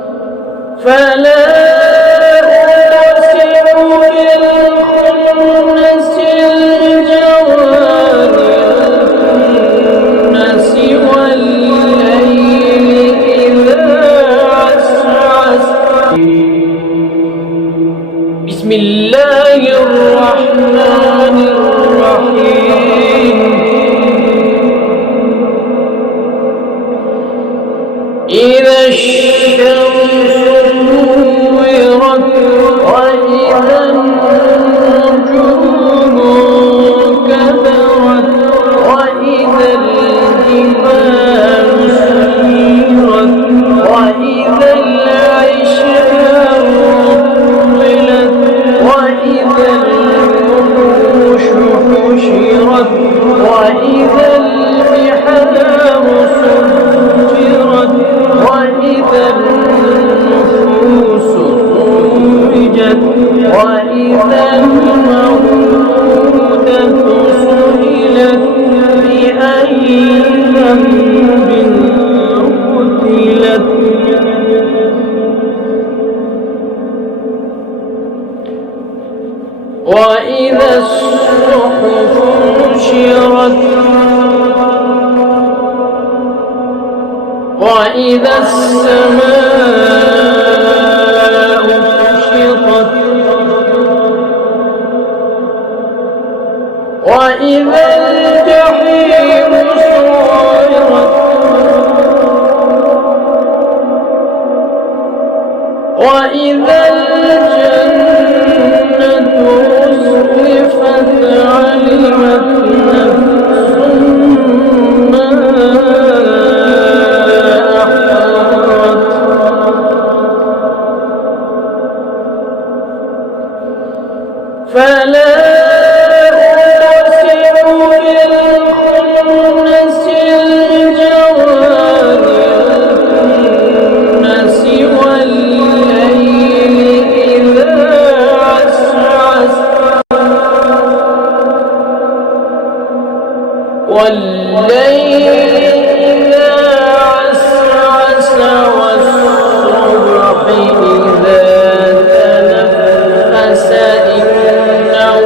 فلا أقسم بالخنس الجوار الكنس والليل إذا عسعس بسم الله الرحمن الرحيم إذا الشمس كورت وإذا النجوم كدرت وإذا الجبال سيرت وإذا العشار طلت وإذا الوحوش حشرت وإذا البحار سجرت وإذا النفوس زوجت وإذا الموءودة سئلت بأي ذنب قتلت وإذا الصحف نشرت وإذا السماء كشطت وإذا الجحيم سعرت وإذا الجنة أزلفت علمت نفس ما أحضرت فلا أقسم بالخنس الجوار الكنس والليل إذا عسعس والليل إذا عسعس والصبح إذا تنفس إنه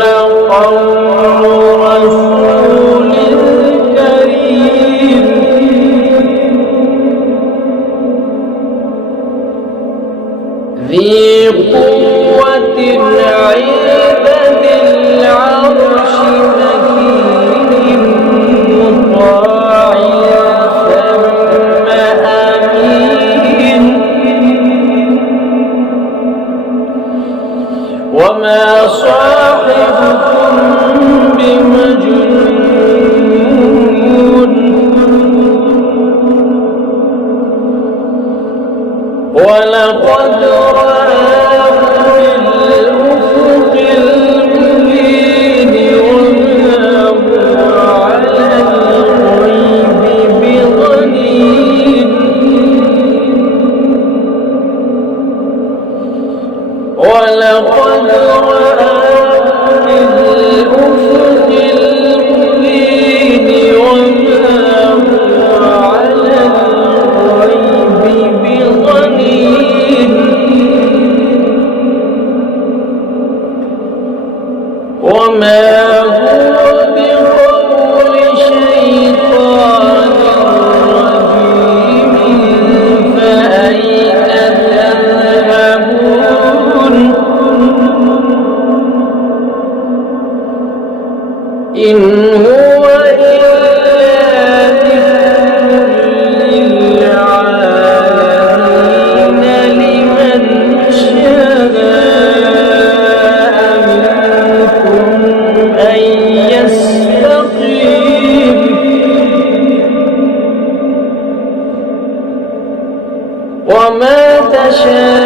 لقول رسول كريم ذي قوة عند ذي العرش مكين مطاع ثم أمين وما صاحبكم بمجنون ولقد رآه بالأفق المبين وما هو على الغيب بضنين ولقد رآه بالأفق المبين وما هو على الغيب بضنين وما هو بقول شيطان رجيم فأين تذهبون إن هو إلا ذكر للعالمين لمن شاء منكم أن يستقيم وما تشاء